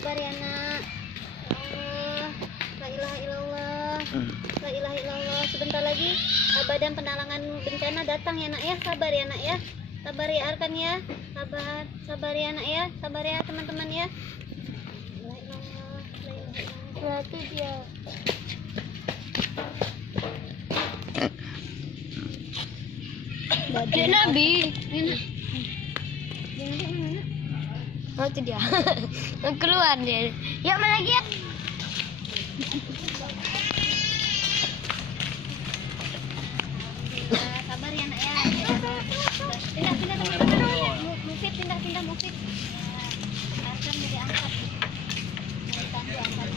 sabar ya nak. La ilaha illallah. La ilaha illallah. Sebentar lagi Badan Penanggulangan Bencana datang ya nak ya. Sabar ya nak ya. Sabar ya Arkan ya. Sabar, sabar ya nak ya. Sabar ya teman-teman ya. La ilallah, la ilaha illallah. Berarti dia. Dia Nabi. Oh itu dia. Keluar dia. Yuk mana lagi ya? Sabar ya nak ya. Pindah teman-teman. Mufid pindah Mufid. Arkan jadi angkat. Diangkat.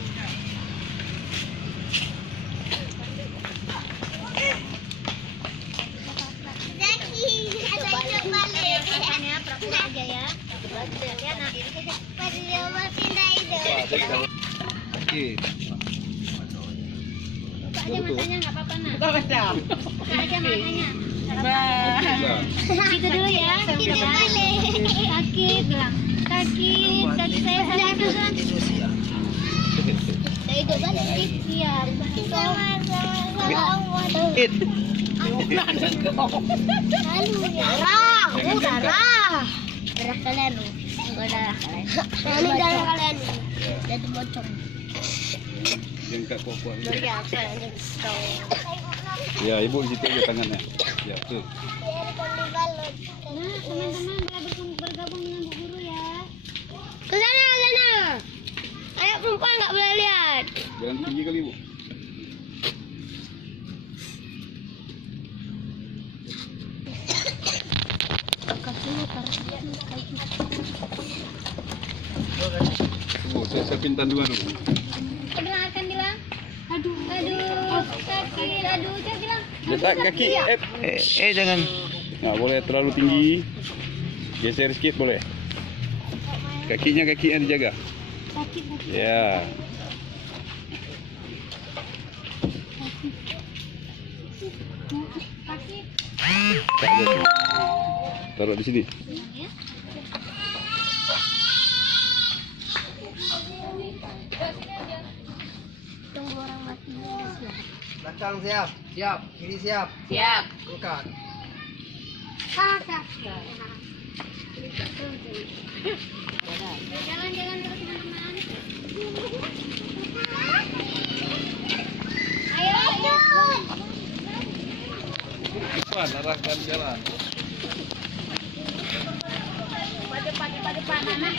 Aja ya. Ya nak. Oke. Buka aja matanya nggak apa-apa nak. Buka aja matanya. Gitu dulu ya. Sakit bilang. Sakit. Kaki saya sakit. Saya coba sakit siap. Darah kalian enggak darah kalian. Ini darah kalian. Jadi bocor. Jengkak kokok. Biasa Ya, ibu di situ aja tangannya. Ya, tuh. Nah, teman-teman boleh bergabung dengan Bu Guru ya. Ke sana. Ayo perempuan nggak boleh lihat. Jangan tinggi kali, Bu. Tunggu, saya pinta dulu. Perkenalkan bilang. Aduh, kaki, saya bilang. Letak kaki. Jangan. Nggak boleh terlalu tinggi. Geser sedikit boleh. Kakinya dijaga. Kaki. Ya. Taruh di sini. Tunggu orang mati. Belakang siap, kiri siap, buka. Kakak. Jalan terus teman-teman. Ayo. Depan, arahkan jalan. Depan anak.